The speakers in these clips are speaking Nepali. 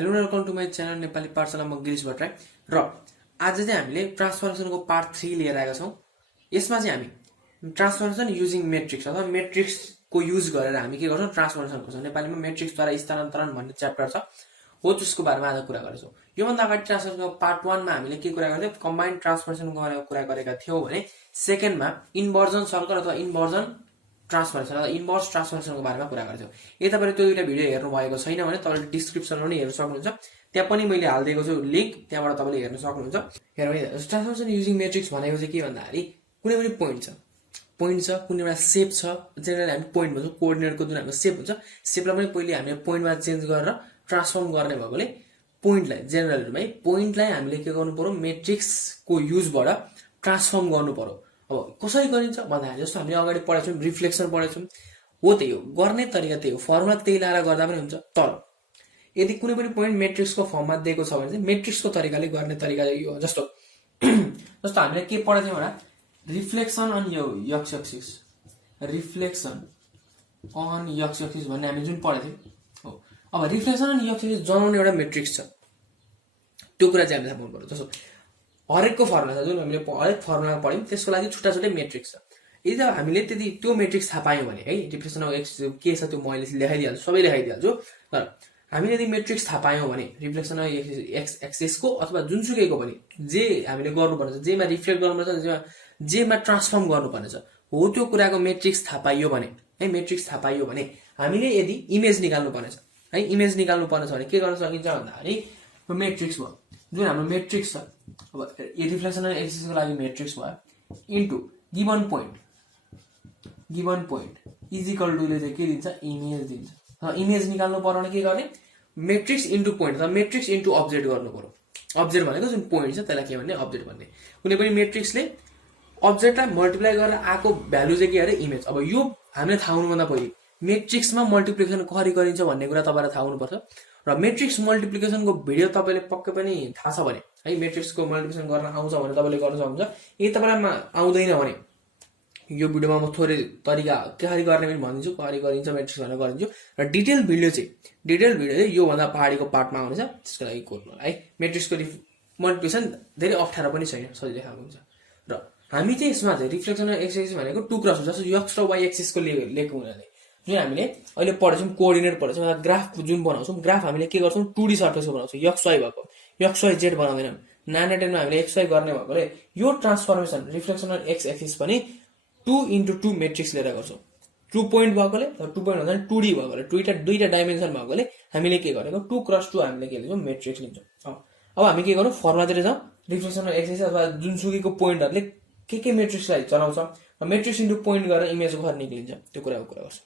Hello welcome to my channel Nepali Pathshala म गिरीश भट्टराई र आज चाहिँ हामीले ट्रान्सफर्मेसनको पार्ट 3 लिएर आएका छौँ। यसमा चाहिँ हामी ट्रान्सफर्मेसन युजिङ मेट्रिक्स अथवा मेट्रिक्सको युज गरेर हामी के गर्छौँ ट्रान्सफर्मेसन गर्छौँ। नेपालीमा मेट्रिक्सद्वारा स्थानान्तरण भन्ने च्याप्टर छ, हो त्यसको बारेमा आज कुरा गर्छौँ। योभन्दा अगाडि ट्रान्सफर्मेसनको पार्ट 1 मा हामीले के कुरा गर्थ्यौँ, कम्बाइन्ड ट्रान्सफर्मेसनको बारेमा कुरा गरेका थियौँ भने सेकेन्डमा इन्भर्जन सर्कल अथवा इन्भर्जन ट्रान्सफर्मेसन अथवा इन्भर्स ट्रान्सफर्मेसनको बारेमा कुरा गर्छौँ। यदि तपाईँले त्यो दुईटा भिडियो हेर्नु भएको छैन भने तपाईँले डिस्क्रिप्सनमा पनि हेर्न सक्नुहुन्छ, त्यहाँ पनि मैले हालिदिएको छु लिङ्क, त्यहाँबाट तपाईँले हेर्न सक्नुहुन्छ। हेरौँ है, ट्रान्सफर्मेसन युजिङ मेट्रिक्स भनेको चाहिँ के भन्दाखेरि कुनै पनि पोइन्ट छ, कुनै एउटा सेप छ, जेनरली हामी पोइन्ट भन्छौँ, कोअर्डिनेटको जुन हाम्रो सेप हुन्छ, सेपलाई पनि पहिले हामीले पोइन्टमा चेन्ज गरेर ट्रान्सफर्म गर्ने भएकोले पोइन्टलाई जेनरलमै पोइन्टलाई हामीले के गर्नु पर्यो, मेट्रिक्सको युजबाट ट्रान्सफर्म गर्नु पर्यो। अब कसरी गरिन्छ भन्दाखेरि जस्तो हामीले अगाडि पढेको छौँ, रिफ्लेक्सन पढेको छौँ, हो त्यही हो, गर्ने तरिका त्यही हो, फर्मुला त्यही लगाएर गर्दा पनि हुन्छ। तर यदि कुनै पनि पोइन्ट मेट्रिक्सको फर्ममा दिएको छ भने चाहिँ मेट्रिक्सको तरिकाले गर्ने तरिका यो हो। जस्तो हामीले के पढेको थियौँ भने reflection on x axis, reflection on x axis भन्ने हामी जुन पढेको थियौँ हो। अब रिफ्लेक्सन अन यक्स एक्सिस जनाउने एउटा मेट्रिक्स छ, त्यो कुरा चाहिँ हामीले थाहा पाउनु पर्यो। जस्तो हरेकको फर्मुला छ, जुन हामीले हरेक फर्मुला पढ्यौँ त्यसको लागि छुट्टा छुट्टै मेट्रिक्स छ। यदि हामीले त्यति त्यो मेट्रिक्स थाहा पायौँ भने है, रिफ्लेक्सन अफ एक्स के छ त्यो म अहिले लेखाइदिइहाल्छु, सबै लेखाइदिइहाल्छु। तर हामीले यदि मेट्रिक्स थाहा पायौँ भने रिफ्लेक्सन अफ एक्स एक्सिसको अथवा जुनसुकैको पनि जे हामीले गर्नुपर्ने छ, जेमा रिफ्लेक्ट गर्नुपर्छ, जेमा ट्रान्सफर्म गर्नुपर्ने छ, हो त्यो कुराको मेट्रिक्स थाहा पाइयो भने है, मेट्रिक्स थाहा पाइयो भने हामीले यदि इमेज निकाल्नु पर्नेछ है, इमेज निकाल्नु पर्नेछ भने के गर्न सकिन्छ भन्दाखेरि मेट्रिक्स भयो, जुन हाम्रो मेट्रिक्स छ। अब रिफ्लेक्सन अफ एक्सिसको लागि मेट्रिक्स भयो into given point is equal टुले चाहिँ के दिन्छ, इमेज दिन्छ। इमेज निकाल्नु पर्यो भने के गर्ने, मेट्रिक्स इन्टु पोइन्ट अथवा मेट्रिक्स इन्टु अब्जेक्ट गर्नु पर्यो। अब्जेक्ट भनेको जुन पोइन्ट छ त्यसलाई के भन्ने, अब्जेक्ट भन्ने। कुनै पनि मेट्रिक्सले अब्जेक्टलाई मल्टिप्लाई गरेर आएको भ्यालु चाहिँ के अरे, इमेज। अब यो हामीले थाहा हुनुभन्दा पहिले मेट्रिक्समा मल्टिप्लिकेसन कसरी गरिन्छ भन्ने कुरा तपाईँलाई थाहा हुनुपर्छ। र मेट्रिक्स मल्टिप्लिकेसनको भिडियो तपाईँले पक्कै पनि थाहा छ भने है, मेट्रिक्सको मल्टिप्लिकेसन गर्न आउँछ भने तपाईँले गर्न सक्नुहुन्छ। यदि तपाईँलाई आउँदैन भने यो भिडियोमा म थोरै तरिका कसरी गर्ने पनि भनिदिन्छु, कसरी गरिन्छ मेट्रिक्स भनेर गरिदिन्छु। र डिटेल भिडियो चाहिँ योभन्दा पहाडीको पार्टमा आउनेछ, त्यसको लागि कोर्नु है। मेट्रिक्सको मल्टिप्लिकेसन धेरै अप्ठ्यारो पनि छैन, सजिलै खालको हुन्छ। र हामी चाहिँ यसमा चाहिँ रिफ्लेक्सन एक्सिस भनेको टु क्रस जस्तो यक्स र वाइ एक्सिसको लिएको हुनाले जुन हामीले अहिले पढेछौँ, कोअर्डिनेट पढेछौँ, ग्राफ जुन बनाउँछौँ, ग्राफ हामीले के गर्छौँ, 2D सर्फेसको बनाउँछौँ, एक्स वाइ भएको, एक्स वाइ जेड बनाउँदैनौँ। नाना टेनमा हामीले एक्स वाइ गर्ने भएकोले यो transformation reflection on x axis पनि 2x2 मेट्रिक्स लिएर गर्छौँ। 2 पोइन्ट भएकोले, 2 पोइन्ट भन्दा 2D भएकोले, दुईटा डाइमेन्सन भएकोले हामीले के गरेको 2x2 हामीले के लिन्छौँ, मेट्रिक्स लिन्छौँ। अब हामी के गर्छौँ, फर्मुलातिर जाउँ। रिफ्लेक्सन अन एक्सिस अथवा जुनसुकैको पोइन्टहरूले के मेट्रिक्सलाई चलाउँछ, मेट्रिक्स इन्टु पोइन्ट गरेर इमेज घर निक्लिन्छ, त्यो कुरा गर्छु।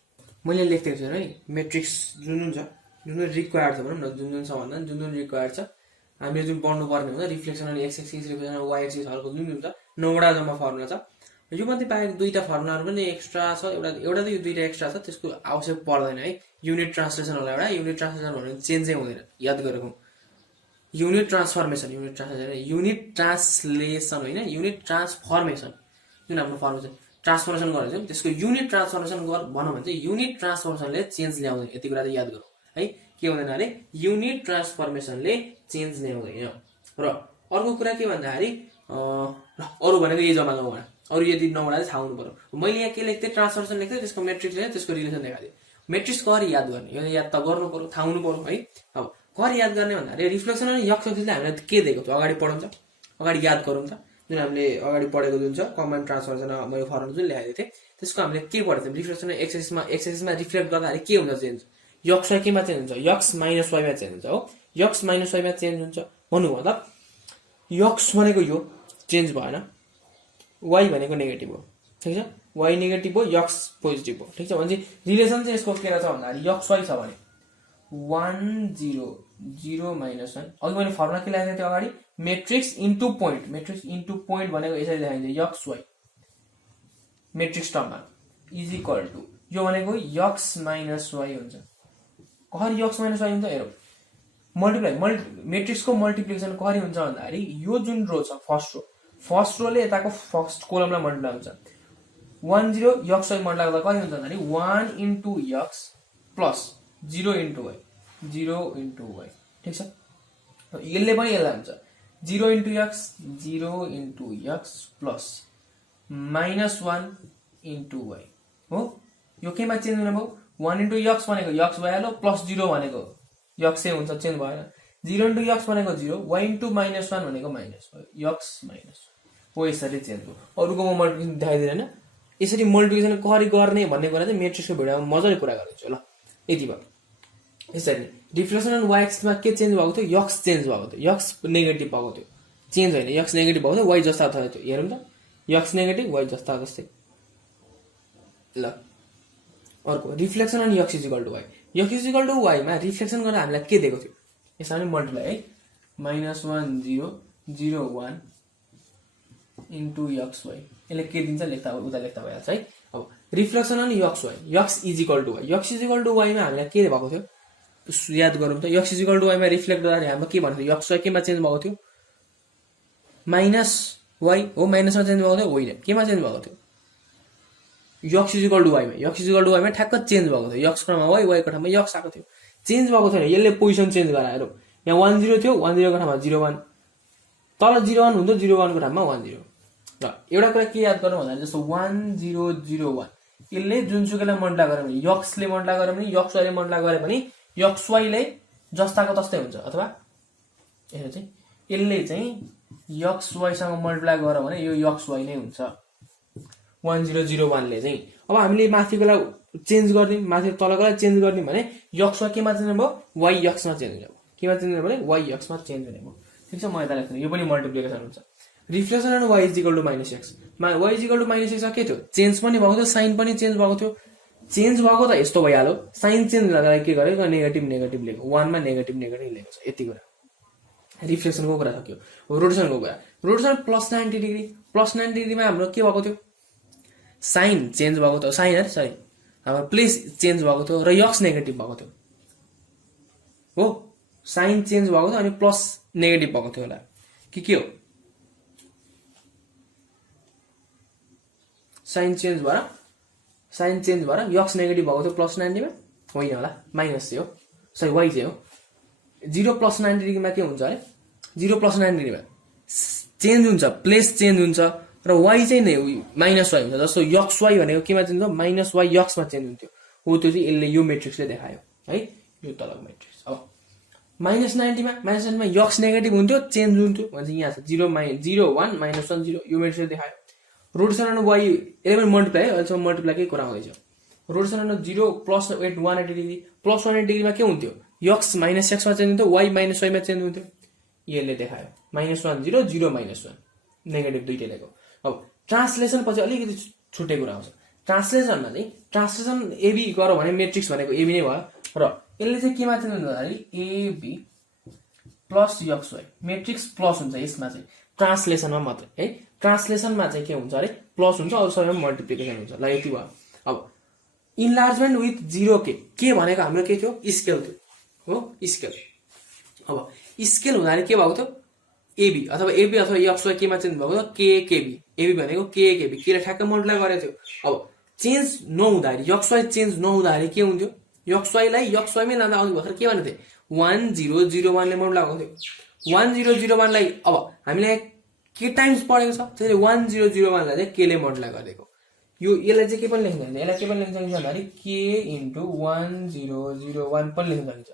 मैले लेख्दिएको छु है, मेट्रिक्स जुन छ, जुन रिक्वायर्ड छ भनौँ न, जुन छ भन्दा जुन रिक्वायर्ड छ, हामीले जुन पढ्नु पर्ने हुन्छ reflection on x axis, reflection on Y एक्सिसहरूको जुन हुन्छ 9वटा जम्मा फर्मुला छ। यो मध्ये बाहेक दुईटा फर्मुलाहरू पनि एक्स्ट्रा छ, एउटा त यो दुईटा एक्स्ट्रा छ, त्यसको आवश्यक पर्दैन है। युनिट ट्रान्सलेसन होला एउटा, युनिट ट्रान्सलेसन भनेको चेन्जै हुँदैन, याद गरेको। युनिट ट्रान्सफर्मेसन होइन, युनिट ट्रान्सफर्मेसन जुन हाम्रो फर्मुला ट्रान्सफर्मेसन गरेको छ त्यसको युनिट ट्रान्सफर्मेसन भनौँ भने चाहिँ युनिट ट्रान्सफर्मेसनले चेन्ज ल्याउँदैन, यति कुरा चाहिँ याद गरौँ है। के हुँदैन अरे, युनिट ट्रान्सफर्मेसनले चेन्ज ल्याउँदैन। र अर्को कुरा के भन्दाखेरि अरू भनेको यही जम्मा 9वटा, अरू यदि 9वटा चाहिँ थाहा हुनु पर्यो। मैले यहाँ के लेख्थेँ, ट्रान्सफर्मेसन लेख्थेँ, त्यसको मेट्रिक्स लेख्थेँ, त्यसको रिलेसन देखाएको थिएँ। मेट्रिक्स कसरी याद गर्ने, यो याद त गर्नु पर्यो, थाहा हुनु पर्यो है। अब कसरी याद गर्ने भन्दाखेरि रिफ्लेक्सन अनि यक्स एक्सिसले हामीलाई के दिएको छ, अगाडि पढौँ त, अगाडि याद गरौँ त। जुन हामीले अगाडि पढेको जुन छ कम्बाइन्ड ट्रान्सफर्मेसन, मैले फर्मुला जुन लेखाएको थिएँ त्यसको हामीले के पढेको थियौँ, रिफ्लेक्सन एक्सिसमा रिफ्लेक्ट गर्दाखेरि के हुन्छ, चेन्ज यक्स वाइ केमा चेन्ज हुन्छ, यक्स माइनस वाइमा चेन्ज हुन्छ हो। यक्स माइनस वाइमा चेन्ज हुन्छ भन्नु मतलब यक्स भनेको यो चेन्ज भएन, वाइ भनेको नेगेटिभ हो, ठिक छ, वाइ नेगेटिभ हो, यक्स पोजिटिभ हो, ठिक छ। भने रिलेसन चाहिँ यसको के रहेछ भन्दाखेरि यक्स वाइ छ भने 1 0 0 -1। अघि मैले फर्मुला के लेखेको थिएँ अगाडि, matrix into point, matrix into point भनेको यसरी लेखाइन्छ, यक्स वाइ मेट्रिक्स टर्ममा इज इक्वल टु, यो भनेको यक्स माइनस वाइ हुन्छ। कसरी यक्स माइनस वाइ हुन्छ हेरौँ, मेट्रिक्सको मल्टिप्लिकेसन कसरी हुन्छ भन्दाखेरि यो जुन रो छ फर्स्ट रोले यताको फर्स्ट कोलमलाई मल्टिप्लाई हुन्छ, 1 0 यक्स वाइ मल्टिप्लाई गर्दा कसरी हुन्छ भन्दाखेरि 1 into x plus 0 into y, 0 into y ठिक छ। यसले पनि यसलाई हुन्छ 0 into x 0 into x plus -1 into y हो। यो केमा चेन्ज हुने भयो 1 into x भनेको x भइहाल्यो प्लस 0 भनेको x हुन्छ चेन्ज भएन 0 into x भनेको 0 y into -1 भनेको माइनस भयो x माइनस हो। यसरी चेन्ज भयो। अरुको म मल्टिप्लिकेसन देखाइदिएन यसरी मल्टिप्लिकेसन कसरी गर्ने भन्ने कुरा चाहिँ मेट्रिक्सको भिडियोमा मजाले कुरा गरिदिन्छु ल। यति भयो। यसरी रिफ्लेक्सन अन y एक्सिसमा के चेन्ज भएको थियो x चेन्ज भएको थियो x नेगेटिभ भएको थियो चेन्ज होइन x नेगेटिभ भएको थियो y जस्ता थियो हेरौँ त x नेगेटिभ y जस्ता जस्तै ल। अर्को reflection on x is equal to y x is equal to y मा रिफ्लेक्सन गर्दा हामीलाई के दिएको थियो यसमा पनि मल्टिप्लाई है -1 0 0 1 into xy यसले के दिन्छ लेख्दा उता लेख्दा भइहाल्छ है। अब reflection on xy x is equal to y x is equal to y मा हामीलाई के भएको थियो याद गरौँ त x is equal to y मा रिफ्लेक्ट गर्दा हाम्रो के भन्थ्यो xy केमा चेन्ज भएको थियो माइनस y हो माइनसमा चेन्ज भएको थियो होइन केमा चेन्ज भएको थियो x is equal to y मा x is equal to y मा ठ्याक्क चेन्ज भएको थियो x को ठाउँमा y को ठाउँमा x आएको थियो चेन्ज भएको छैन यसले पोजिसन चेन्ज गराएर यहाँ 1 0 थियो 1 0 को ठाउँमा 0 1 तल 0 1 हुन्थ्यो 0 1 को ठाउँमा 1 0 र एउटा कुरा के याद गर्नु भन्दा जस्तो 1 0 0 1 यसले जुनसुकैलाई मल्टिप्लाई गरे पनि x ले मल्टिप्लाई गरे पनि x y ले मल्टिप्लाई गरे पनि x y ले जस्ताको तस्तै हुन्छ अथवा यसले चाहिँ यसले चाहिँ x y सँग मल्टिप्लाई गरे भने यो x y नै हुन्छ 1 0 0 1 ले चाहिँ। अब हामीले माथिकोलाई चेन्ज गर्दियौ माथि तलकोलाई चेन्ज गर्दियौ भने x y केमा चेन्ज भयो y x मा चेन्ज हुने भयो केमा चेन्ज हुने भने y x मा चेन्ज हुने भयो। ठीक छ म यता लेख्छु यो पनि मल्टिप्लिकेसन हुन्छ। Reflection on y is equal to -x y is equal to -x मा के थियो चेन्ज पनि भएको थियो साइन पनि चेन्ज भएको थियो चेन्ज भएको त यस्तो भइहाल्यो साइन चेन्ज गर्दा के गर्यो नेगेटिभ नेगेटिभ लेख्यो 1 मा नेगेटिभ नेगेटिभ लेखेको छ यति कुरा रिफ्लेक्सनको कुरा सक्यो। रोटेसनको कुरा रोटेसन +90 डिग्री +90 डिग्रीमा हाम्रो के भएको थियो साइन चेन्ज भएको थियो साइन है सरी हाम्रो प्लेस चेन्ज भएको थियो र x नेगेटिभ भएको थियो हो साइन चेन्ज भएको थियो अनि प्लस नेगेटिभ भएको थियो होला के हो साइन चेन्ज भएर x नेगेटिभ भएको थियो +90 मा होइन होला माइनस चाहिँ हो सरी y चाहिँ हो 0 +90 डिग्रीमा के हुन्छ अरे 0 +90 डिग्रीमा चेन्ज हुन्छ प्लेस चेन्ज हुन्छ र y चाहिँ नै -y हुन्छ जस्तो x y भनेको केमा चेन्ज हुन्छ -y x मा चेन्ज हुन्थ्यो हो त्यो चाहिँ यसले यो मेट्रिक्सले देखायो है यो तलको मेट्रिक्स। अब -90 मा x नेगेटिभ हुन्थ्यो चेन्ज हुन्थ्यो भने चाहिँ यहाँ छ 0 0 1 -1 0 यो मेट्रिक्सले देखायो। रोटेसन अन y यसले पनि मल्टिप्लाई अहिलेसम्म मल्टिप्लाई के कुरा हुँदैछ रोटेसन अन 0 +180 डिग्री +180 डिग्रीमा के हुन्थ्यो x -x मा चेन्ज हुन्थ्यो y -y मा चेन्ज हुन्थ्यो यसले देखायो -1 0 0 -1 नेगेटिभ दुईटैको। अब ट्रान्सलेसन पछि अलिकति छुट्टै कुरा आउँछ ट्रान्सलेसनमा चाहिँ ट्रान्सलेसन एबी गरौँ भने मेट्रिक्स भनेको एबी नै भयो र यसले चाहिँ केमा चेन्ज हुन्छ भन्दाखेरि AB plus xy matrix plus हुन्छ यसमा चाहिँ ट्रान्सलेसनमा मात्रै है ट्रान्सलेसनमा चाहिँ के हुन्छ अरे प्लस हुन्छ अरु सबैमा मल्टिप्लिकेसन हुन्छ ल यति भयो। अब इन्लार्जमेन्ट विथ 0k के भनेको हाम्रो के थियो स्केल थियो हो स्केल। अब स्केल हुँदा के भएको थियो एबी अथवा xy केमा चेन्ज भएको थियो केकेबी एबी भनेको केकेबी के ले ठ्याक्क मल्टिप्लाई गरेको थियो। अब चेन्ज नहुँदाखेरि xy चेन्ज नहुँदाखेरि के हुन्थ्यो xy लाई xy मै लाँदा अघि भर्खर के भनेथे 1001 ले मल्टिप्लाई भएको थियो 1001 लाई अब हामीले के टाइम्स पढेको छ त्यसले 1001 लाई चाहिँ के ले मल्टिप्लाई गरेको यो यसलाई चाहिँ के पनि लेख्न सक्छ यसलाई के पनि लेख्न सकिन्छ भन्दाखेरि k * 1001 पनि लेख्न सकिन्छ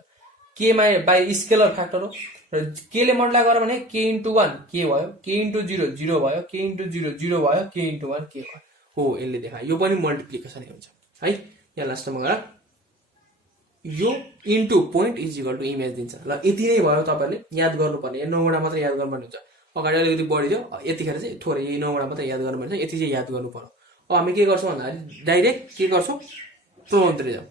k मा बाइ स्केलर फ्याक्टर हो र k ले मल्टिप्लाई गर्यो भने k * 1 k भयो k * 0 0 भयो k * 0 0 भयो k * 1 k भयो हो यसले देखायो यो पनि मल्टिप्लिकेसन हुन्छ है। यहाँ लास्टमा गएर यो into point is equal to image दिन्छ ल यति नै भयो तपाईहरुले याद गर्नुपर्ने यो 9 वटा मात्र याद गर्नुपर्ने हुन्छ अगाडि अलिकति बढी थियो यतिखेर चाहिँ थोरै यही 9 वटा मात्र याद गर्नुपर्ने छ यति चाहिँ याद गर्नु पर्यो। अब हामी के गर्छौं भन्दा डाइरेक्ट के गर्छौं प्रोब्लमतिर जाऊ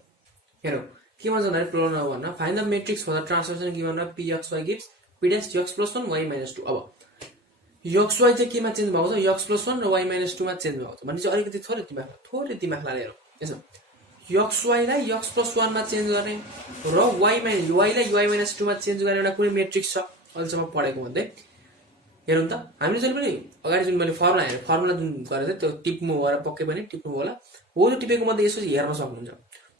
हेरौ के भन्छ भन्दा प्रोब्लम भन्न find the matrix for the transformation given by pxy gives p dash x + 1 y - 2 अब xy चाहिँ केमा चेन्ज भएको छ x + 1 र y - 2 मा चेन्ज भएको छ भने चाहिँ अलिकति थोरै दिमाग लगाएर हेरौ यसो xy लाई x + 1 मा चेन्ज गर्ने र y लाई y - 2 मा चेन्ज गर्ने एउटा कुनै म्याट्रिक्स छ अहिलेसम्म पढेको भन्दै हेरौँ त हामीले जहिले पनि अगाडि जुन मैले फर्मुला जुन गरेथे त्यो टिप्नु होला पक्कै पनि टिप्नु होला हो त्यो टिपेको मध्ये यसो हेर्न सक्नुहुन्छ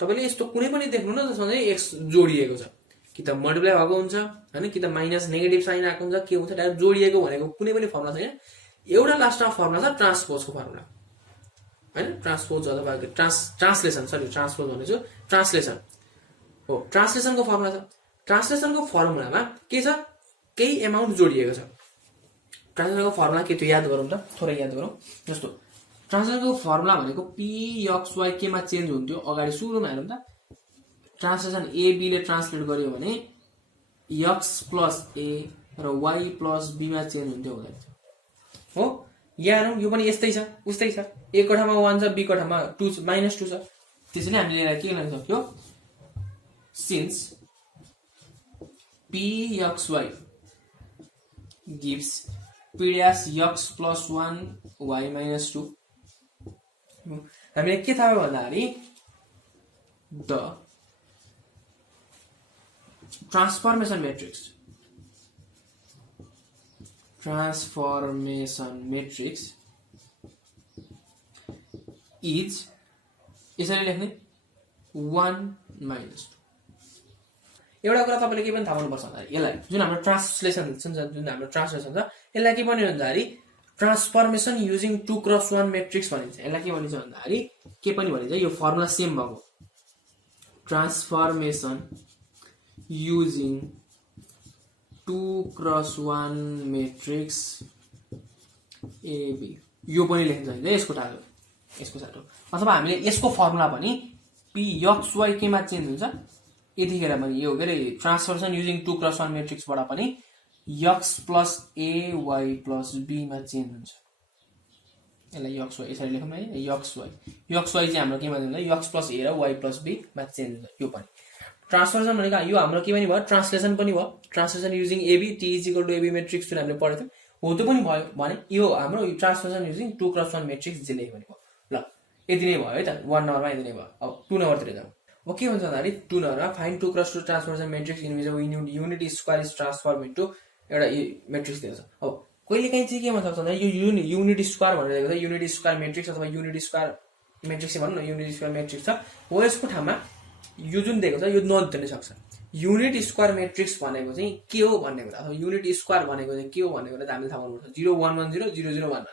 तपाईले यस्तो कुनै पनि देख्नु न जसमा चाहिँ x जोडिएको छ कि त मल्टिप्लाई भएको हुन्छ हैन, कि त माइनस नेगेटिभ साइन आएको हुन्छ, के हुन्छ डाइरेक्ट जोडिएको भनेको कुनै पनि फर्मुला छैन। एउटा लास्टमा फर्मुला छ ट्रान्सपोजको फर्मुला हैन, ट्रान्सपोज अथवा ट्रान्सलेसन, सरी ट्रान्सपोज भनेछु, ट्रान्सलेसन हो, ट्रान्सलेसनको फर्मुला छ। ट्रान्सलेसनको फर्मुलामा के छ, केही एमाउन्ट जोडिएको छ। ट्रान्सलेसनको फर्मुला के त्यो याद गरौँ त, थोरै याद गरौँ। जस्तो ट्रान्सलेसनको फर्मुला भनेको पी एक्स वाई केमा चेन्ज हुन्थ्यो, अगाडि सुरुमा हेरौँ त, ट्रान्सलेसन ए बीले ट्रान्सलेट गर्यो भने एक्स प्लस ए र वाई प्लस बीमा चेन्ज हुन्थ्यो हुँदैन हो। यहाँ हेरौँ, यो पनि यस्तै छ उस्तै छ, ए कोठामा 1 छ, बी कोठामा 2 छ, -2 छ। त्यसैले हामीले यसलाई के गर्न सक्यो, since P x y gives P dash x plus 1 y -2, हामीले के थाहा भन्दाखेरि द ट्रान्सफर्मेसन मैट्रिक्स इज यसरी लेख्ने 1 -2। एउटा कुरा तपाईले के पनि थाहा पाउनुपर्छ भन्दाखेरि यसलाई जुन हाम्रो ट्रान्सलेसन छ, जुन हाम्रो ट्रान्सलेसन छ, यसलाई के भन्यो भन्दाखेरि ट्रान्सफर्मेसन युजिङ 2x1 मैट्रिक्स भनिन्छ। यसलाई के भनिन्छ भन्दाखेरि के पनि भनिन्छ, यो फर्मुला सेम भएको transformation using 2x1 matrix AB, यो पनि लेख्न सकिन्छ यसको साटो। अथवा हामीले यसको फर्मुला पनि पी एक्स वाई केमा चेन्ज हुन्छ, यतिखेर पनि यो के अरे ट्रान्सफर्मेसन युजिङ 2x1 मैट्रिक्सबाट पनि एक्स प्लस ए वाई प्लस बीमा चेन्ज हुन्छ। यसलाई एक्स वाई यसरी लेखौँ है, एक्स वाई चाहिँ हाम्रो केमा चेन्ज हुन्छ, एक्स प्लस ए र वाई प्लस बीमा चेन्ज हुन्छ। यो पनि ट्रान्सफर्मेसन भनेको यो हाम्रो के पनि भयो, ट्रान्सलेसन पनि भयो। Translation using AB T is equal to AB matrix जुन हामीले पढेको थियौँ हो, त्यो पनि भयो भने यो हाम्रो ट्रान्सफर्मेसन युजिङ 2x1 मैट्रिक्स जसले पनि भयो। ल यति नै भयो है त, 1 नम्बरमा यति नै भयो। अब 2 नम्बरतिर जाउँ। अब के भन्छ भन्दाखेरि 2 नम्बरमा find 2x2 transformation matrix in which unit square is transform into एउटा मैट्रिक्स दिएको छ। अब कहिले काहीँ चाहिँ के भन्छ भन्दा यो युनिट स्क्वायर भनेर दिएको छ, युनिट स्क्वायर मैट्रिक्स अथवा युनिट स्क्वायर मैट्रिक्स भनौँ न, युनिट स्क्वायर मैट्रिक्स छ हो। यसको ठाउँमा यो जुन दिएको छ यो नदिन सक्छ। युनिट स्क्वायर मैट्रिक्स भनेको चाहिँ के हो भन्ने कुरा, अथवा युनिट स्क्वायर भनेको चाहिँ के हो भन्ने कुरा हामीले थाहा पाउनुपर्छ। 0 1 1 0 0 0 1 1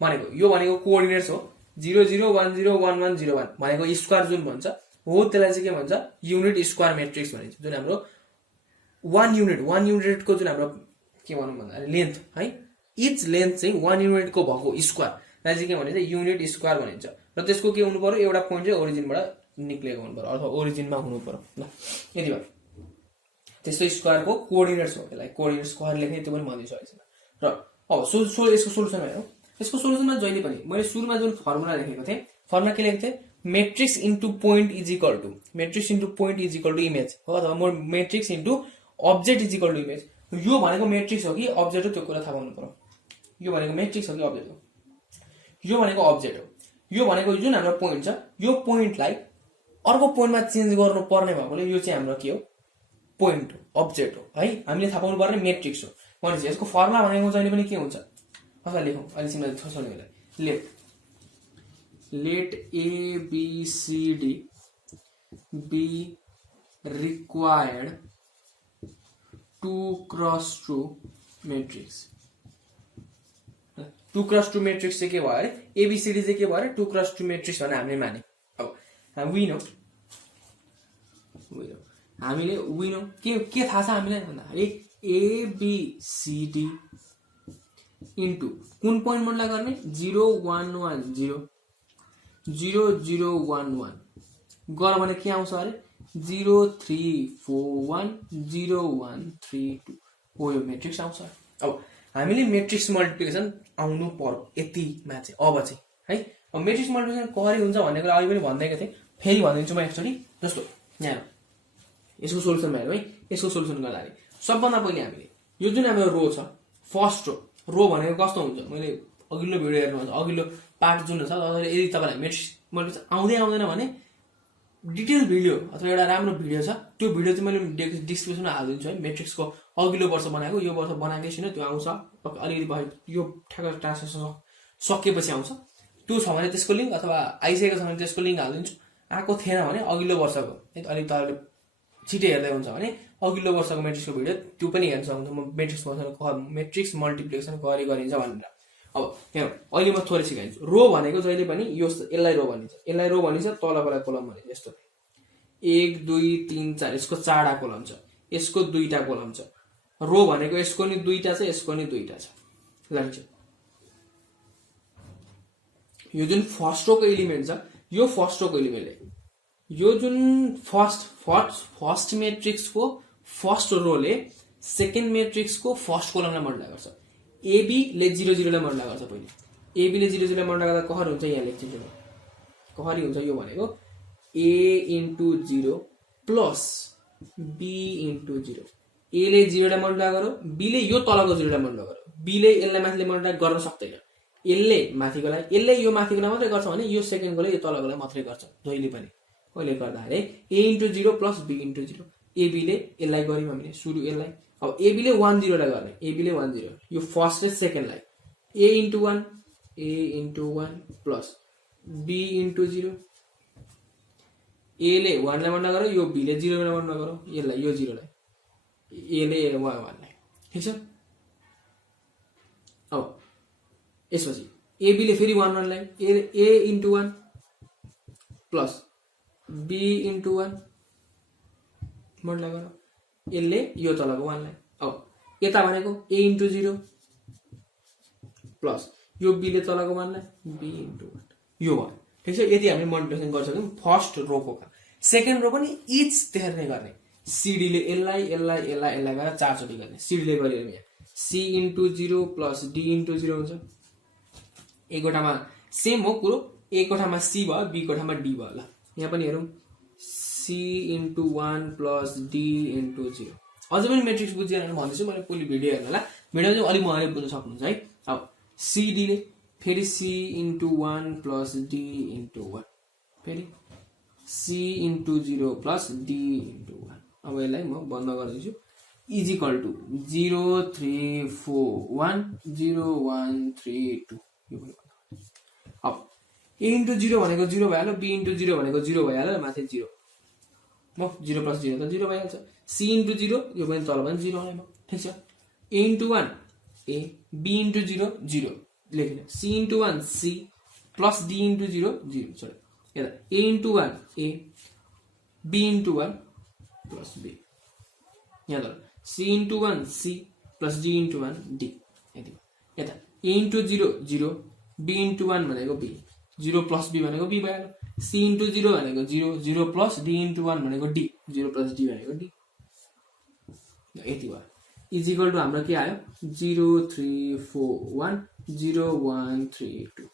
भनेको यो भनेको कोअर्डिनेट्स हो। 0 0 1 0 1 1 0 1 भनेको स्क्वायर जुन भन्छ हो, त्यसलाई चाहिँ के भन्छ, युनिट स्क्वायर मैट्रिक्स भनिन्छ। जुन हाम्रो 1 युनिटको जुन हाम्रो के भनौँ भन्दाखेरि लेन्थ है, इच लेन्थ चाहिँ 1 युनिटको भएको स्क्वायरलाई चाहिँ के भनिन्छ, युनिट स्क्वायर भनिन्छ। र त्यसको के हुनु पर्यो, एउटा पोइन्ट चाहिँ ओरिजिनबाट निक्लेको हुनु पर्यो अथवा ओरिजिनमा हुनु पर्यो। ल यति भयो, त्यस्तो स्क्वायरको कोअर्डिनेट्स हो, त्यसलाई कोअर्डिनेट स्क्वायर लेख्ने त्यो पनि भनिसकेको छैन। र अब यसको सोलुसन हेरौँ। यसको सोलुसनमा जहिले पनि मैले सुरुमा जुन फर्मुला लेखेको थिएँ, फर्मुला के लेखेको थिएँ, matrix into point is equal to image हो, अथवा matrix into object is equal to image. यो भनेको मैट्रिक्स हो कि अब्जेक्ट हो त्यो कुरा थाहा पाउनु पर्यो। यो भनेको मैट्रिक्स हो कि अब्जेक्ट हो, यो भनेको अब्जेक्ट हो। यो भनेको जुन हाम्रो पोइन्ट छ, यो पोइन्टलाई अर्को पोइन्टमा चेन्ज गर्नु पर्ने भएकोले यो चाहिँ हाम्रो के हो, पोइन्ट हो, अब्जेक्ट हो है। हामीले थाहा पाउनु पर्ने मैट्रिक्स हो भनेपछि यसको फर्मुला भनेको जहिले पनि के हुन्छ, कसरी लेखौँ अहिले सिम्पल छोड्ने बेला let A B C D be required 2x2 matrix. 2x2 matrix चाहिँ के भयो अरे, एबीसीडी चाहिँ के भयो अरे 2x2 मैट्रिक्स भनेर हामीले माने। अब हामीले विनो के थाहा छ हामीलाई भन्दाखेरि एबीसीडी इन्टु कुन पोइन्ट मनलाई गर्ने, 0 1 1 0 0 0 1 1 गर भने के आउँछ अरे 0 3 4 1 0 1 3 2 हो, यो मैट्रिक्स आउँछ। अब हामीले मैट्रिक्स मल्टिप्लिकेसन आउनु पर्यो यतिमा चाहिँ। अब चाहिँ है, अब मैट्रिक्स मल्टिप्लिकेसन कसरी हुन्छ भन्ने कुरा अघि पनि भनिदिएको थिएँ, फेरि भनिदिन्छु म एकचोटि। जस्तो यहाँ यसको सोलुसनमा हेरौँ है। यसको सोलुसन गर्दाखेरि सबभन्दा पहिले हामीले यो जुन हाम्रो रो छ, फर्स्ट रो भनेको कस्तो हुन्छ, मैले अघिल्लो भिडियो हेर्नुहुन्छ, अघिल्लो पार्ट जुन छ, यदि तपाईँलाई मैट्रिक्स मल्टिप्लिकेसन आउँदैन भने डिटेल भिडियो अथवा एउटा राम्रो भिडियो छ, त्यो भिडियो चाहिँ मैले डिस्क्रिप्सनमा हालिदिन्छु है। मैट्रिक्सको अघिल्लो वर्ष बनाएको, यो वर्ष बनाएकै छैन, त्यो आउँछ अलिकति भयो, यो ठ्याक्क ट्रान्सलेसन सकेपछि आउँछ। त्यो छ भने त्यसको लिङ्क, अथवा आइसकेको छ भने त्यसको लिङ्क हालिदिन्छु। आएको थिएन भने अघिल्लो वर्षको अलिक तपाईँले छिटै हेर्दै हुन्छ भने अघिल्लो वर्षको मेट्रिक्सको भिडियो त्यो पनि हेर्न सक्नुहुन्छ म मेट्रिक्स मल्टिप्लिकेसन गरिन्छ भनेर। अब हेरौँ अहिले म थोरै सिकाइदिन्छु। रो भनेको जहिले पनि यसलाई रो भनिन्छ, तलकोलाई कोलम भनिन्छ। यस्तो 1 2 3 4 यसको 4वटा कोलम छ, यसको 2वटा कोलम छ। रो भनेको यसको नि 2वटा छ, यसको नि 2वटा छ। लान्छ यो जुन फर्स्ट रोको एलिमेन्ट छ यो फर्स्ट रोको एलिमेन्ट हो। यो जुन फर्स्ट मेट्रिक्सको फर्स्ट रोले सेकेन्ड मेट्रिक्सको फर्स्ट कोलमलाई मल्टिप्लाई गर्छ। एबी ले 0 0 लाई मल्टिप्लाई गर्छ। पहिले एबी ले 0 0 लाई मल्टिप्लाई गर्दा कसरी हुन्छ यहाँ लेख्छु। कसरी हुन्छ यो भनेको a into 0 plus b into 0। a ले 0 लाई मल्टिप्लाई गरो, b ले यो तलको 0 लाई मल्टिप्लाई गरो। b ले यसलाई माथिले मल्टिप्लाई गर्न सक्दैन, यसले माथिकोलाई, यसले यो माथिकोलाई मात्रै गर्छ भने यो सेकेन्डकोले यो तलकोलाई मात्रै गर्छ जहिले पनि। कहिले गर्दाखेरि a into 0 plus b into 0। ab ले यसलाई गर्यौँ हामीले सुरु यसलाई। अब ab ले 1 0 लाई गर्ने, ab ले 1 0 यो फर्स्ट र सेकेन्डलाई a into 1 plus b into 0। a ले 1 लाई मल्टिप्लाई गरो, यो b ले 0 लाई मल्टिप्लाई गरो, यसलाई यो 0 लाई a ले 1 लाई। ठीक छ। अब यसपछि ab ले फेरि 1 1 लाई a into 1 plus b into 1 multiply गरो, यसले यो तलको 1 लाई। अब यता भनेको a into 0 प्लस यो b ले तलको 1 लाई b into 1 यो भयो। ठीक छ। यदि हामीले मल्टिप्लिकेसन गर्न सक्यौं फर्स्ट रोको काम। सेकेन्ड रो पनि इच त्यसरी नै गर्ने। cd ले यसलाई गरेर 4 चोटि गर्ने। cd ले गरियो यहाँ c into 0 plus d into 0 हुन्छ। एक कोठामा सेम हो कुरो, एक कोठामा c भयो, b कोठामा d भयो। ल यहाँ पनि हेरौँ c into 1 plus d into 0। अझै पनि मेट्रिक्स बुझिएन भने भन्दैछु, मैले पुरै भिडियो हेर्नु होला। भिडियो चाहिँ अलि मजाले बुझ्न सक्नुहुन्छ है। अब cd ले फेरि c into 1 plus d into 1 फेरि c into 0 plus d into 1। अब यसलाई म बन्द गरिदिन्छु। Is equal to 0 3 4 1 0 1 3 2। यो पनि अब a into 0 भनेको 0 भइहाल्यो, b into 0 भनेको 0 भइहाल्यो, माथि 0 म 0 प्लस 0 त 0 भइहाल्छ। c into 0 यो पनि तल पनि 0 आउने भयो। ठीक छ। a into 1 a, b into 0 0 लेख्ने, c into 1 c plus d into 0 0। Sorry यता a into 1 a, b into 1 plus b। यहाँ त c into 1 c plus d into 1 d। यता a into 0 0 b into 1 भनेको b 0 प्लस b भनेको b भइहाल्यो। c into 0 भनेको 0 0 प्लस d into 1 भनेको d 0 प्लस d भनेको d। यति भयो। इज इक्वल टु हाम्रो के आयो 0 3 4 1 0 1 3 2।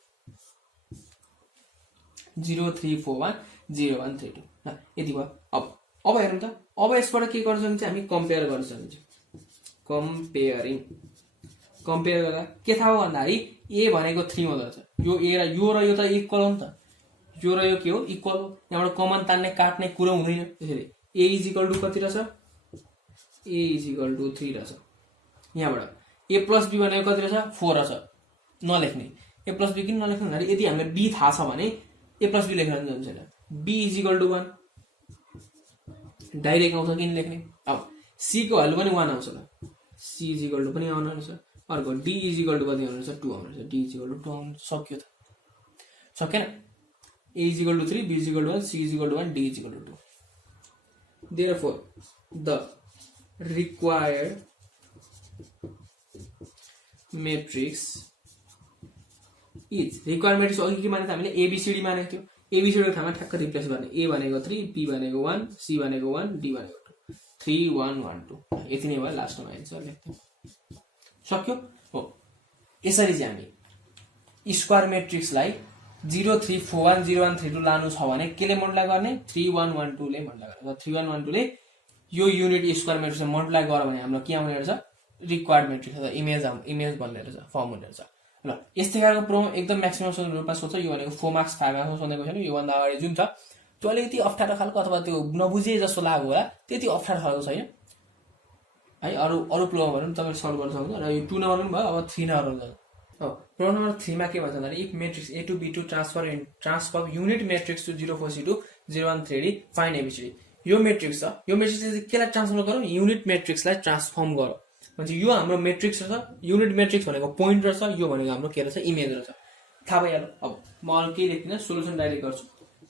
0 3 4 1 0 1 3 2। यति भयो। अब हेरौँ त। अब यसबाट के गर्न सकिन्छ हामी कम्पेयर गर्न सकिन्छ। कम्पेयर गर्दा के थाहा हो भन्दाखेरि a भनेको 3 हुँदो रहेछ। यो a र यो त इक्वल हो नि त। यो र यो के हो इक्वल हो। यहाँबाट कमन तान्ने काट्ने कुरो हुँदैन। त्यसैले a इज इक्वल टु कति रहेछ a इज इक्वल टु 3 रहेछ। यहाँबाट a प्लस b भनेको कति रहेछ 4 रहेछ। नलेख्ने a प्लस b किन नलेख्ने भन्दाखेरि यदि हामीलाई b थाहा छ भने a प्लस b लेख्न जान्छ छैन। b is equal to 1 direct आउँछ किन लेख्ने। अब c को भ्यालु पनि 1 आउँछ। ल c इज इक्वल टु पनि आउनु रहेछ। अर्को d इज इक्वल टु कति आउनु रहेछ 2 आउनु रहेछ। d इज इक्वल टु 2 आउनु सक्यो त सकेन। a is equal to 3 b is equal to 1 c is equal to 1 d is equal to 2। therefore the required matrix is required matrix अघि के माने त हामीले abcd मानेको थियो। abcd को ठाउँमा ठ्याक्क रिप्लेस गर्ने। a भनेको 3 b भनेको 1 c भनेको 1 d भनेको 2 3 1 1 2। यति नै भयो। लास्टमा आन्सर लेख्नु सक्यो हो। यसरी चाहिँ हामी स्क्वायर मेट्रिक्सलाई 0 3 4 1 0 1 3 2 लानु छ भने केले मल्टिप्लाई गर्ने 3 1 1 2 ले मल्टिप्लाई गर्ने। 3 1 1 2 ले यो युनिट स्क्वायर मेट्रिक्सले मल्टिप्लाई गर्यो भने हाम्रो के आउने रहेछ रिक्वायर्ड मेट्रिक्स अथवा इमेज बन्ने रहेछ फर्म हुने रहेछ। ल यस्तै खालको प्रब्लम एकदम म्याक्सिमम रूपमा सोध्छ। यो भनेको 4 मार्क्स 5 मार्क्समा सोध्ने क्वेसन। यो भन्दा अगाडि जुन छ त्यो अलिकति अप्ठ्यारो खालको अथवा त्यो नबुझे जस्तो लाग्यो होला, त्यति अप्ठ्यारो खालको छैन है। अरु प्रब्लमहरु पनि तपाईले सल्भ गर्न सक्नुहुन्छ। र यो 2 नम्बर पनि भयो। अब 3 नम्बर हुन्छ। अब प्रब्लम नम्बर 3 मा के भन्छ भन्दा if matrix A to B to transfer unit matrix to 0 4 C to 0 1 3D find ABCD। यो मेट्रिक्स छ, यो मेट्रिक्सले केलाई ट्रान्सफर्म गरौँ, युनिट मेट्रिक्सलाई ट्रान्सफर्म गरौँ भनेपछि यो हाम्रो मेट्रिक्स रहेछ। युनिट मेट्रिक्स भनेको पोइन्ट रहेछ, यो भनेको हाम्रो के रहेछ, इमेज रहेछ। थाहा भइहाल्यो। अब म अरू केही लेख्दिनँ, सोल्युसन डाइरेक्ट गर्छु।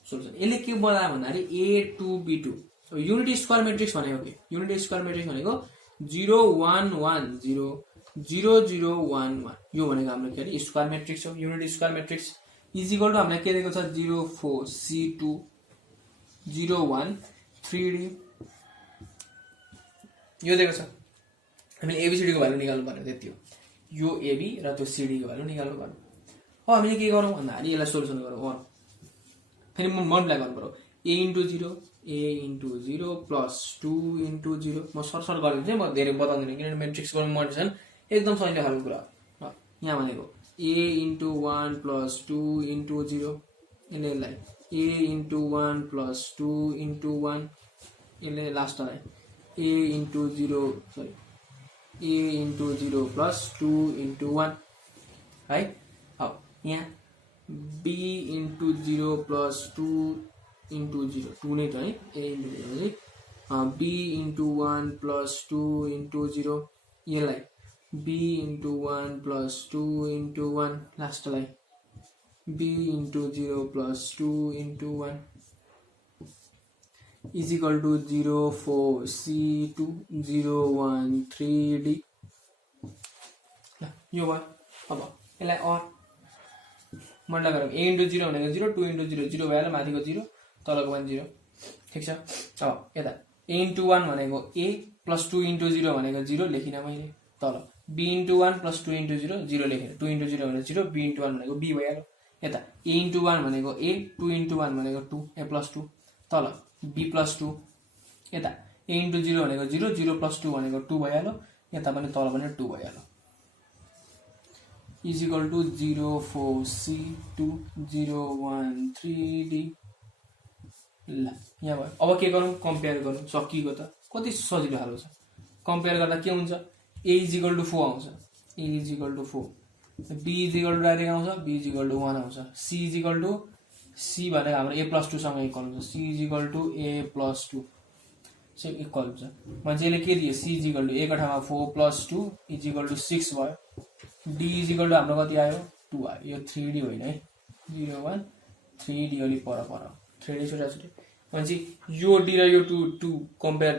सोल्युसन यसले के बनायो भन्दाखेरि A2B2 युनिट स्क्वायर मेट्रिक्स भनेको के, युनिट स्क्वायर मेट्रिक्स भनेको 0 1 1 0 0 0 1 1 यो भनेको हाम्रो के अरे स्क्वायर मेट्रिक्स हो। Unit square matrix is equal to हामीलाई के दिएको छ 0 4 C2 0 1 3D यो दिएको छ। हामीले एबीसीडी को भ्यालु निकाल्नु पर्ने त्यति हो। यो एबी र त्यो सीडी को भ्यालु निकाल्नु पर्ने। अब हामीले के गरौँ भन्दाखेरि यसलाई सोल्युसन गरौँ। फेरि म मल्टिप्लाई गर्नु पर्यो। a into 0 plus 2 into 0 म सरसर गरिदिन्छु, म धेरै बताउँदिनँ किनभने मेट्रिक्सको मल्टिप्लिकेसन एकदम सजिलो खालको कुरा हो। यहाँ भनेको a into 1 plus 2 into 0 यसलाई a into 1 plus 2 into 1 यसले लास्टलाई a into 0 plus 2 into 1 है। अब यहाँ b into 0 plus 2 into 0 2 नै त है, a into 0 b into 1 plus 2 into 0 यसलाई b into 1 plus 2 into 1 लास्टलाई b into 0 plus 2 into 1 is equal to 0 4 C2 0 1 3D यो भयो। अब यसलाई और मल्टिप्लाई गरौँ। a into 0 भनेको 0 2 into 0 0 भइहाल्यो, माथिको 0 तलको 1 0 ठिक छ। अब यता a into 1 भनेको a plus 2 into 0 भनेको 0 लेखिन मैले, तल b into 1 plus 2 into 0 0 लेखिन, 2 into 0 भनेको 0 b into 1 भनेको b भइहाल्यो। यता a into 1 भनेको a 2 into 1 भनेको 2 a plus 2 तल b plus 2 यता a into 0 भनेको 0 0 plus 2 भनेको 2 भइहाल्यो, यता पनि तल पनि 2 भइहाल्यो। is equal to 0 4 C2 0 1 3D ल यहाँ भयो। अब के गरौँ, कम्पेयर गरौँ। सकिएको त कति सजिलो खालको छ। कम्पेयर गर्दा के हुन्छ, a is equal to 4 आउँछ, a is equal to 4, b is equal to direct आउँछ, b is equal to 1 आउँछ, c is equal to c भनेको हाम्रो a plus 2 सँग इक्वल हुन्छ, c is equal to a plus 2 चाहिँ इक्वल हुन्छ। मान्छेले के दियो, c is equal to a को ठाउँमा 4 plus 2 is equal to 6 भयो, d is equal to हाम्रो कति आयो 2 आयो। यो 3D होइन है, 0 1 3D अलि पर 3D छोटा मान्छे यो d र यो 2 कम्पेयर,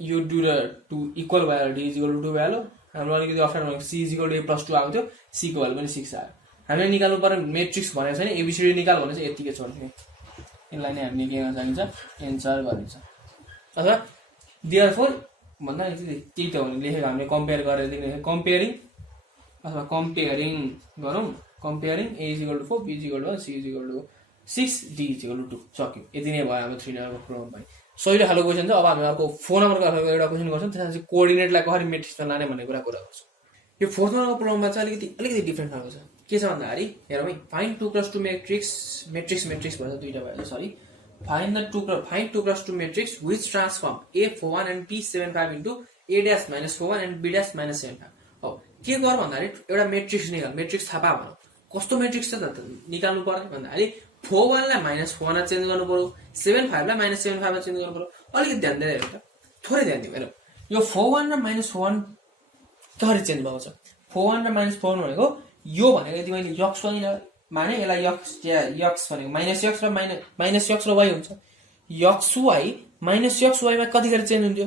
यो 2 र 2 इक्वल भयो, d is equal to 2 भइहाल्यो। हाम्रो अलिकति अप्ठ्यारो भएको c is equal to a plus 2 आएको थियो, c को भ्यालु पनि 6 आयो। हामीले निकाल्नु पर्ने मेट्रिक्स भनेको छैन, एबीसीडी निकाल भनेको चाहिँ यतिकै छोड्ने। यसलाई नै हामीले के गर्न सकिन्छ, एन्सर गरिन्छ। अथवा देयरफोर भन्दा त्यही त हो लेखेको, हामीले कम्पेयर गरेर दिने, कम्पेयरिङ अथवा कम्पेयरिङ गरौँ। Comparing a is equal to 4 b is equal to 1 c is equal to 6 d is equal to 2 सक्यो। यति नै भयो हाम्रो 3 नम्बरको प्रोब्लम पनि सजिलो खालको क्वेसन छ। अब हामी अर्को 4 नम्बरको एउटा क्वेसन गर्छौँ, त्यसपछि कोअर्डिनेटलाई कसरी मेट्रिक्समा लाने भन्ने कुरा गर्छौँ। यो 4 नम्बरको प्रोब्लममा चाहिँ अलिकति डिफरेन्ट खालको छ। के छ भन्दाखेरि हेरौँ है, फाइन्ड 2 + 2 मेट्रिक्स भन्छ दुईटा भयो sorry, find 2 + 2 matrix which transform a 41 and b 75 into a dash minus 41 and b dash minus 75। अब के गर भन्दाखेरि एउटा मेट्रिक्स निकाल, मेट्रिक्स थाहा पायो कस्तो मेट्रिक्स छ त निकाल्नु पर्ने भन्दाखेरि 41 लाई -41 मा चेन्ज गर्नु पर्यो, 75 लाई -75 मा चेन्ज गर्नु पर्यो। अलिकति ध्यान दिएर हेर्नु त, थोरै ध्यान दिनु हेर्नु। यो 41 र -41 कसरी चेन्ज भएको छ, 41 र -41 भनेको यो भनेको यदि मैले यक्स माने यसलाई यक्स भनेको -x र -x र y हुन्छ। यक्स y -x y मा कति गरी चेन्ज हुन्थ्यो,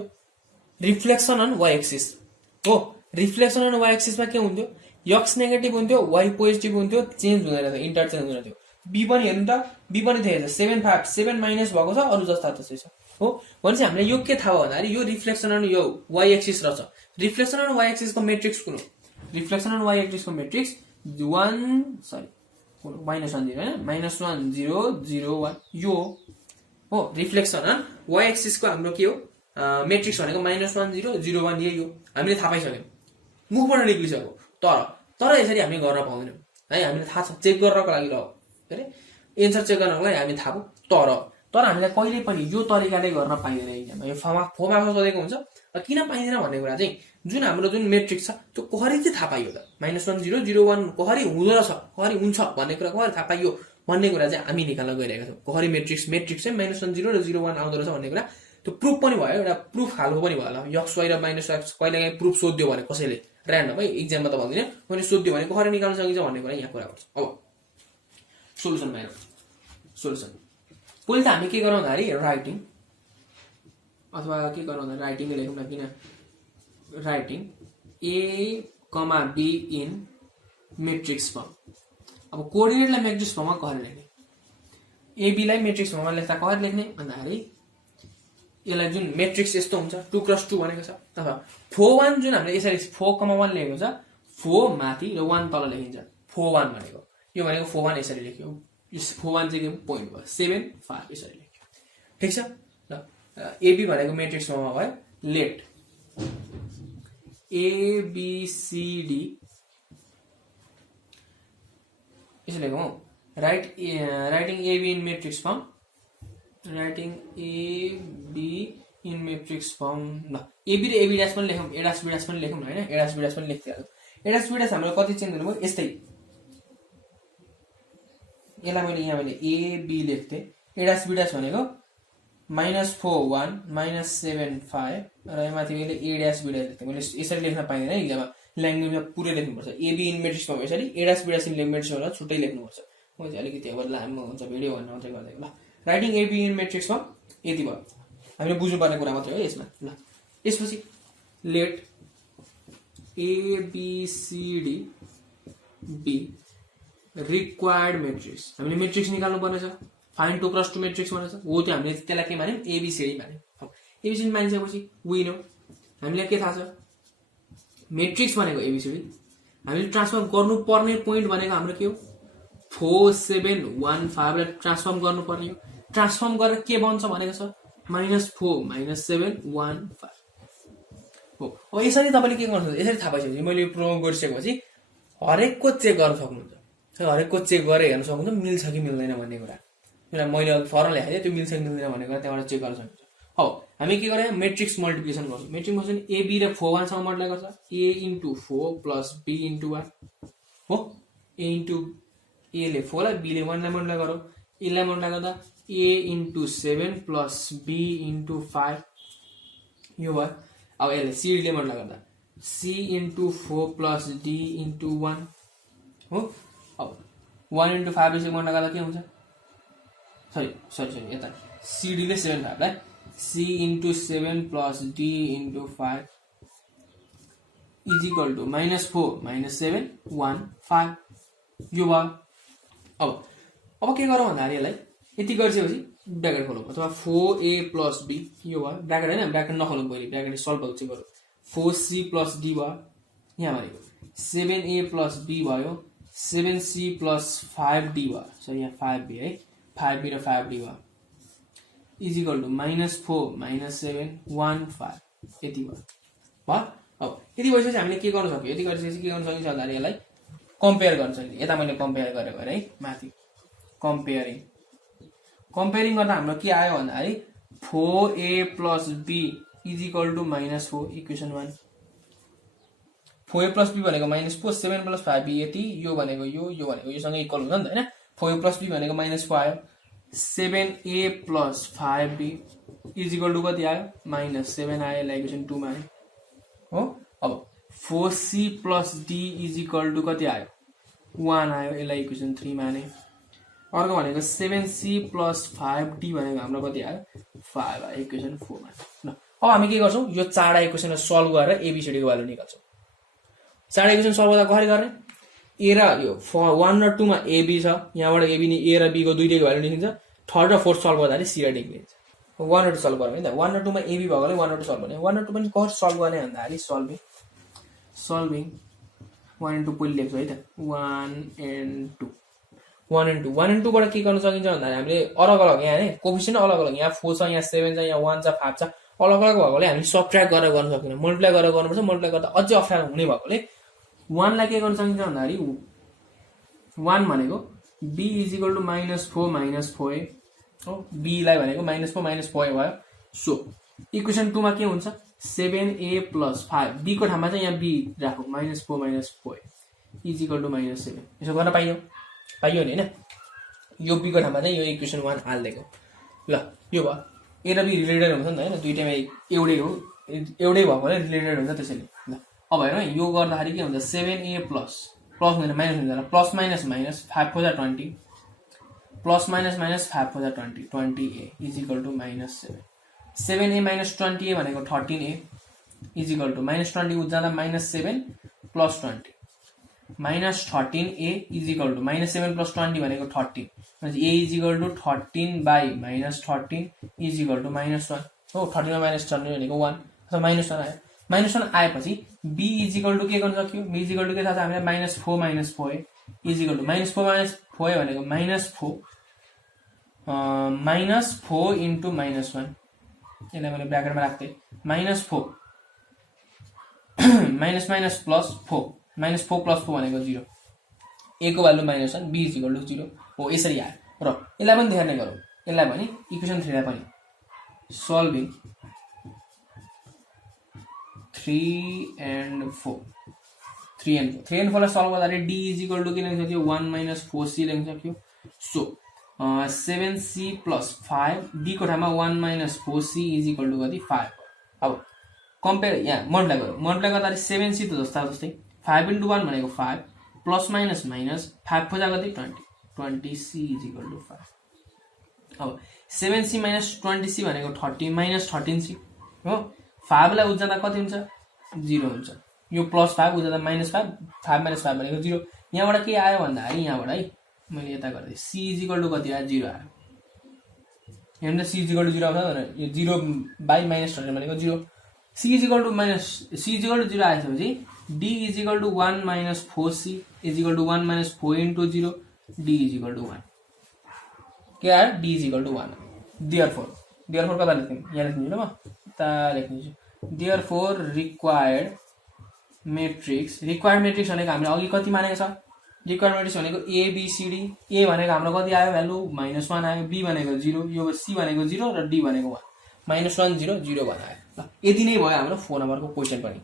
रिफ्लेक्सन अन y एक्सिस हो। रिफ्लेक्सन अन y एक्सिस मा के हुन्थ्यो, x नेगेटिभ हुन्थ्यो y पोजिटिभ हुन्थ्यो, चेन्ज हुँदैन थियो, इन्टरचेन्ज हुँदैन थियो। b पनि हेर्नु त, b पनि थिएछ 75 7 माइनस भएको छ, अरु जस्ता त्यसै छ हो। भनेपछि हामीले यो के थाहा भयो भन्दाखेरि यो रिफ्लेक्सन अन यो y एक्सिस रहेछ। रिफ्लेक्सन अन y एक्सिस को मेट्रिक्स कुन हो, रिफ्लेक्सन अन y एक्सिस को मेट्रिक्स -1 0 हैन, -1 0 0 1 यो हो। रिफ्लेक्सन अन y एक्सिस को हाम्रो के हो मेट्रिक्स भनेको -1 0 0 1 यही हो। हामीले थाहा पाइसक्यौं, मुखबाट निक्लिसक्यो, तर यसरी हामी गर्न पाउँदैनौँ है। हामीले थाहा छ, चेक गर्नको लागि ल हैन, एन्सर चेक गर्नको लागि हामी थाहा भयो, तर हामीलाई कहिले पनि यो तरिकाले गर्न पाइदैन एक्जाममा। यो फोमा सोधेको हुन्छ। किन पाइदैन भन्ने कुरा चाहिँ जुन हाम्रो जुन मेट्रिक्स छ त्यो कसरी चाहिँ थाहा पाइयो त, -1 0 0 1 कसरी हुँदो रहेछ, कसरी हुन्छ भन्ने कुरा कसरी थाहा पाइयो भन्ने कुरा चाहिँ हामी निकाल्न गइरहेका छौँ। घरि मेट्रिक्स चाहिँ -1 0 र 0 1 आउँदो रहेछ भन्ने कुरा त्यो प्रुफ पनि भयो, एउटा प्रुफ खालको पनि भयो होला। एक्स वाइ र -x कहिलेकाहीँ प्रुफ सोध्यो भने कसैले ऱ्यान्डम है इक्जाममा त भन्दिनँ, मैले सोध्यो भने कसरी निकाल्न सकिन्छ भन्ने कुरा यहाँ कुरा गर्छ। अब सोलुसन हेरौँ। सोलुसन पहिले त हामी के गरौँ भन्दाखेरि राइटिङ अथवा के गरौँ भन्दा राइटिङले लेखौँ न, किन writing A comma B in matrix form. अब कोअर्डिनेटलाई मेट्रिक्स फर्ममा कसरी लेख्ने, एबीलाई मेट्रिक्स फर्ममा लेख्दा कसरी लेख्ने भन्दाखेरि यसलाई जुन मेट्रिक्स यस्तो हुन्छ 2x2 भनेको छ, अथवा 4 1 जुन हामीले यसरी 4,1 लेखेको छ, 4 माथि र 1 तल लेखिन्छ। 4 1 भनेको यो भनेको 4 1 यसरी लेख्यो, यो 4 1 चाहिँ के पोइन्ट भयो, 7 5 यसरी लेख्यो। ठिक छ ल, एबी भनेको मेट्रिक्स फर्ममा भयो। लेट एबीसीडी यसरी लेखौँ। Writing AB in matrix form, writing AB in matrix form. ल एबी र एबी ड्यास पनि लेखौँ, ए ड्यास बी ड्यास पनि लेखौँ न होइन, ए ड्यास बी ड्यास पनि लेख्दिहालौँ। ए ड्यास बी ड्यास हाम्रो कति चेन्ज हुनुभयो, यस्तै यसलाई मैले एबी लेख्थेँ, ए ड्यास बी ड्यास भनेको -4 1 -7 5 र यहाँ माथि मैले ए ड्यास बी ड्यास लेख्थेँ। मैले यसरी लेख्न पाइँदैन इक्जाममा, ल्याङ्ग्वेजमा पुरै लेख्नुपर्छ। एबी इन मेट्रिक्स फर्म यसरी, A dash B dash in matrix form छुट्टै लेख्नुपर्छ। म चाहिँ अलिकति अब लामो हुन्छ भिडियो भन्नु मात्रै गर्दै। ल writing AB in matrix form यति भयो, हामीले बुझ्नुपर्ने कुरा मात्रै हो यसमा। ल यसपछि let ABCD be required matrix, हामीले मेट्रिक्स निकाल्नु पर्ने छ। फाइन्ड 2x2 मेट्रिक्स भनेको छ हो, त्यो हामीले त्यसलाई के मान्यौँ, एबीसीडी मान्यौँ। एबीसीडी मानिसकेपछि विनो हामीलाई के थाहा छ, मेट्रिक्स भनेको एबीसीडी, हामीले ट्रान्सफर्म गर्नुपर्ने पोइन्ट भनेको हाम्रो के हो, 4 7 1 5 लाई ट्रान्सफर्म गर्नुपर्ने हो। ट्रान्सफर्म गरेर के बन्छ भनेको छ, -4 -7 1 5 हो। अब यसरी तपाईँले के गर्नु, यसरी थाहा पाइसकेपछि मैले यो प्रोग्राम गरिसकेपछि हरेकको चेक गर्न सक्नुहुन्छ, हरेकको चेक गरेर हेर्न सक्नुहुन्छ मिल्छ कि मिल्दैन भन्ने कुरा। मैले फर्म लेखाइदिएँ, त्यो मिल्छ कि मिल्दैन भन्ने कुरा त्यहाँबाट चेक गर्न सक्नुहुन्छ। हो हामी के गरेँ, मेट्रिक्स मल्टिप्लिकेसन गर्छौँ। मेट्रिक्स मल्टिप्लिकेसन एबी र 4 1 सँग मल्टिप्लाई गर्छ, a into 4 plus B into 1 हो। ए इन्टु एले 4 लाई, बीले 1 लाई मल्टिप्लाई गरौँ, यसलाई मल्टिप्लाई गर्दा A into 7 plus B into 5 यो भयो। अब यसले सीले मल्टिप्लाई गर्दा C into 4 plus D into 1 हो। अब 1 इन्टु 5 यसरी मल्टिप्लाई गर्दा के हुन्छ, सरी यता सीडीले 7 5 लाई C into 7 plus D into 5 is equal to -4 -7 1 5 यो भयो। अब के गरौँ भन्दाखेरि यसलाई यति गरिसकेपछि ब्राकेट खोलौँ, अथवा 4a प्लस बी यो भयो, ब्राकेट होइन ब्राकेट नखोलौँ, पहिले ब्राकेट सल्भ भएको चाहिँ गरौँ। 4c प्लस डी भयो, यहाँ भनेको 7a प्लस बी भयो, 7c प्लस 5d भयो, सो यहाँ 5b है, 5b र 5d भयो इज इक्वल टु -4 -7 1 5 यति भयो। अब यति भइसकेपछि हामीले के गर्न सक्यो, यति गरिसकेपछि के गर्न सकिन्छ भन्दाखेरि यसलाई कम्पेयर गर्न सकिन्छ। यता मैले कम्पेयर गरेको है, माथि कम्पेयरिङ गर्दा हाम्रो के आयो भन्दाखेरि 4a plus B is equal to -4 equation 1। 4a plus B भनेको -4, 7 प्लस 5b यति, यो भनेको यो भनेको योसँग इक्वल हुन्छ नि त होइन। 4a प्लस बी भनेको -4 आयो, 7a plus 5b is equal to कति आयो, -7 आयो, यसलाई इक्वेसन 2 माने हो। अब 4c plus D is equal to कति आयो, 1 आयो, यसलाई इक्वेसन 3 माने। अर्को भनेको 7c प्लस 5d भनेको हाम्रो कति आयो, 5 आयो, इक्वेसन 4 माने। ल अब हामी के गर्छौँ, यो चारवटा इक्वेसनलाई सल्भ गरेर एबीसीडी को भ्यालु निकाल्छौँ। चारवटा इक्वेसन सल्भ गर्दा कसरी गर्ने, ए र यो 1 र 2 मा एबी छ, यहाँबाट एबी नि ए र बी को दुईटैको भ्यालु निस्किन्छ। थर्ड र फोर्थ सल्भ गर्दाखेरि सी र डी निस्किन्छ। 1 र 2 सल्भ गर्ने नि त, 1 र 2 मा एबी भएकोले 1 र 2 सल्भ गर्ने। 1 र 2 पनि कसरी सल्भ गर्ने भन्दाखेरि सल्भिङ 1 and 2 पहिले लेख्छु है त, 1 and 2 बाट के गर्न सकिन्छ भन्दाखेरि हामीले अलग अलग यहाँ हैन कोएफिसिएन्ट अलग अलग, यहाँ 4 छ, यहाँ 7 छ, यहाँ 1 छ, 5 छ, अलग अलग भएकोले हामी सबट्र्याक्ट गरेर गर्न सक्दैनौँ, मल्टिप्लाई गरेर गर्नुपर्छ। मल्टिप्लाई गर्दा अझै अप्ठ्यारो हुने भएकोले 1 लाई के गर्न सकिन्छ भन्दाखेरि 1 भनेको b is equal to -4 -4a हो, b लाई भनेको -4 -4a भयो। सो इक्वेसन 2 मा के हुन्छ, 7a प्लस 5 b को ठाउँमा चाहिँ यहाँ b राखौँ, -4 -4a इज इक्वल टु -7। यसो गर्न पाइयो नि हैन। यो बी को ठाउँमा चाहिँ यो इक्वेसन 1 हाल्दिएको ल यो भयो ए र बी रिलेटेड हुन्छ नि त हैन दुईटैमा एउटै हो एउटै भएको भने रिलेटेड हुन्छ त्यसैले ल अब हेरौँ है यो गर्दाखेरि के हुन्छ 7a प्लस प्लस हुँदैन माइनस हुन्छ plus minus minus 5 4 20 plus minus minus 5 4 20 20a is equal to minus 7 7a minus 20a भनेको 13a is equal to minus 20 जाँदा minus 7 plus 20 minus 13a is equal to minus 7 plus 20 भनेको 13 a is equal to 13 by minus 13 is equal to minus 1 हो 13 मा माइनस 13 भनेको 1 अथवा माइनस 1 आयो माइनस 1 आएपछि b इज इक्वल टू के गर्न सक्यो b इज इक्वल टू के थाहा छ हामीलाई minus 4 is equal to minus 4 भनेको माइनस 4 इन्टु माइनस 1 यसलाई मैले ब्र्याकेटमा राख्दै minus 4 minus minus plus 4 minus 4 plus 4 भनेको 0 a को value minus 1 b is equal to 0 हो यसरी आयो र यसलाई पनि ध्यान गरौँ यसलाई भने इक्वेसन 3 लाई पनि सल्भिङ 3 and 4 लाई सल्भ गर्दाखेरि d इज इक्वल टू के लेख्न सक्यो 1 माइनस 4c लेख्न सक्यो सो 7c प्लस 5 d को ठाउँमा 1 minus 4c is equal two कति 5 अब कम्पेयर यहाँ मल्टिप्लाई गर्दाखेरि 7c त जस्ता जस्तै 5 इन्टु 1 भनेको 5 प्लस माइनस माइनस 5 फोजा कति 20c इज इक्वल टू 5 अब 7c माइनस 20c भनेको 30 माइनस 13c हो 5 लाई उजाँदा कति हुन्छ 0 हुन्छ यो प्लस 5 उजाँदा माइनस 5 5 माइनस 5 भनेको 0 यहाँबाट के आयो भन्दाखेरि यहाँबाट है मैले यता गर्दै c इज इक्वल टू कति आयो 0 आयो हेर्नु c इज इक्वल टू 0 आउँछ भनेर यो 0 बाई माइनस 13 भनेको 0 c इज इक्वल टू 0 आएपछि d is equal to 1 minus 4c is equal to 1 minus 4 into 0 d is equal to 1 के आयो d is equal to 1 therefore कता लेख्नु यहाँ लेख्नु ल म ता लेख्नु देयरफोर रिक्वायर्ड मेट्रिक्स भनेको हामीले अघि कति मानेको छ रिक्वायर्ड मेट्रिक्स भनेको a b c d a भनेको हाम्रो कति आयो भ्यालु -1 आयो b भनेको 0 यो c भनेको 0 र d भनेको 1 -1 0 0 1 आयो ल यति नै भयो हाम्रो 4 नम्बरको क्वेशन पनि